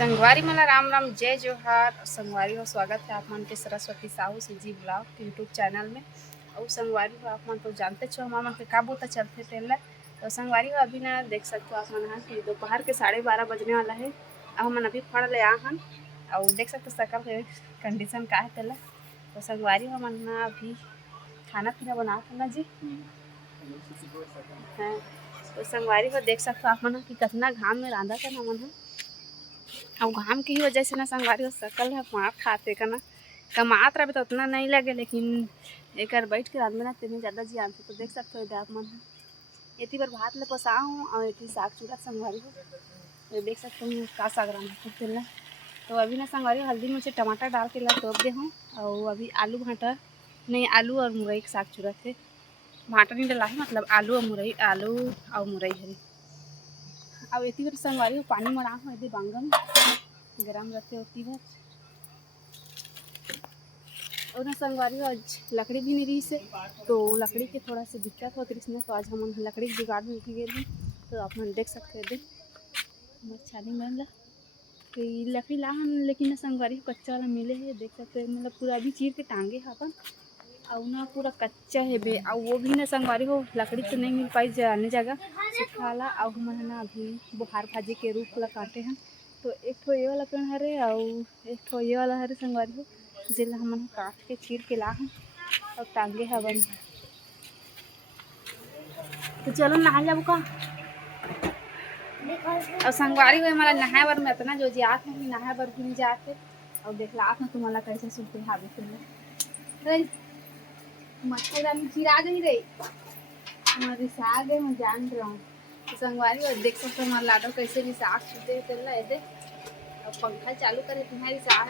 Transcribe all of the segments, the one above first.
संगवारी मला राम राम जय जोहार। संगवारी हो स्वागत है आप मन के सरस्वती साहू से जी ब्लॉग यूट्यूब चैनल में। और संगवारी हो आप मन तो जानते छो हमार मन के का बोता चलते तेल। तो संगवारी हो अभी ना देख सकते हो आप मन हाँ कि दोपहर के 12:30 बजने वाला है। अब हम अभी फड़ ले आहन और देख सकते सकल के कंडीशन का है तेल। तो संगवारी हो मन ना अभी खाना पीना बना ना जी। हाँ तो संगवारी हो देख सकते हो आप मन कि कितना घाम में रांधा था ना मन। और घाम की वजह से ना संगवारी हो सकल है मार खाते का ना कमात रहे तो उतना नहीं लगे, लेकिन एक बैठ के रात में ना तेने ज़्यादा जी आते। तो देख सकते हो आप मन इतनी बार भात ले पसा हूँ और इतनी साग चूड़ा संगवारी हो तो देख सकते हो का साग रांधा तेल। तो अभी ना संगवारी हल्दी मिर्च टमाटर डाल के ला तोप दे हूँ। और अभी आलू भाटा नहीं आलू और मुरई के साग चूड़ा थे भाटा नहीं डला है, मतलब आलू और मुरई हरी। अब इतनी बार संगवारी हो पानी मरा हूँ यदि बांगन गरम रहते होती है। और ना संगवारी आज लकड़ी भी नहीं रही से तो लकड़ी के थोड़ा सा दिक्कत होती है इसमें। तो आज हम लकड़ी के जुगाड़ में उठी गए तो आप देख सकते हैं छानी में तो लकड़ी लाहन, लेकिन संगवारी कच्चा वाला मिले है देख सकते हैं। मतलब पूरा अभी चीर के टांगे है अपन और ना पूरा कच्चा है बे। और वो भी ना संगवारी हो लकड़ी तो नहीं मिल पाई जाने जगह सुखाला। और हम ना अभी बुहार भाजी के रूप ला काटे हैं। तो एक ठो ये वाला पेड़ हरे और एक ठो ये वाला हरे संगवारी हो जिला हम काट के चीर के ला और टांगे हवन। तो चलो नहा जाबो का। और संगवारी हो हमारा नहाए बर में इतना जो जात है नहाए बर भी नहीं जाते। और देखला आप ना तुम्हारा कैसे सुनते हावे फिर मच्छरदानी चिरा गई रही हमारी साग है मैं जान रहा हूँ। तो संगवारी और देख सकते हमारा लाडो कैसे भी साग छूटे तेल ऐसे और पंखा चालू करे तुम्हारी साग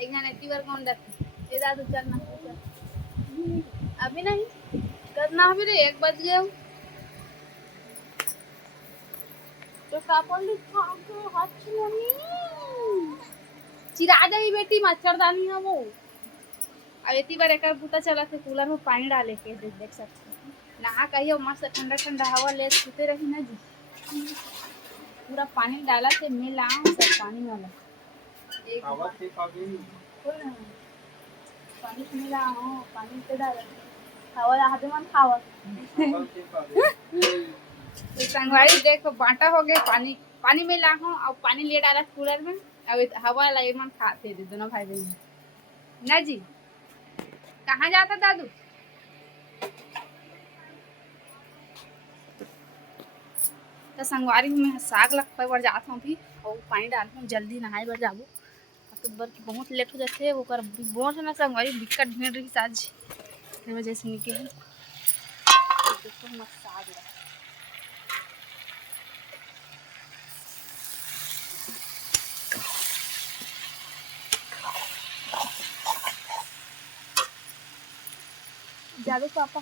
एक जन इतनी बार कौन डरती ये दादू चल ना अभी नहीं करना अभी रे 1 बज गया तो कापड़ हाथ चिरा जाई बेटी मच्छरदानी है वो। अब इतनी बार एक बूता चला थे कूलर में पानी डाले के देख सकते नहा कहिए मस्त ठंडा ठंडा हवा ले सुते रही ना जी। पूरा पानी डाला थे मिला सब पानी वाला एक पानी मिला हो पानी से डाल हवा हाथ में खावा तो संगवारी देखो बांटा हो गए पानी पानी मिला हो और पानी ले डाला कूलर में अब हवा लगे मन खाते थे दोनों भाई बहन ना जी। कहाँ जाता दादू तो संगवारी में साग लगता बार जाता हूँ अभी और पानी डालता हूँ जल्दी नहाए बार जाबो बर बहुत लेट हो जाते वो कर बहुत ना संगवारी दिक्कत ढूंढ रही साज वजह से निकले देखो मस्त साग जादू पापा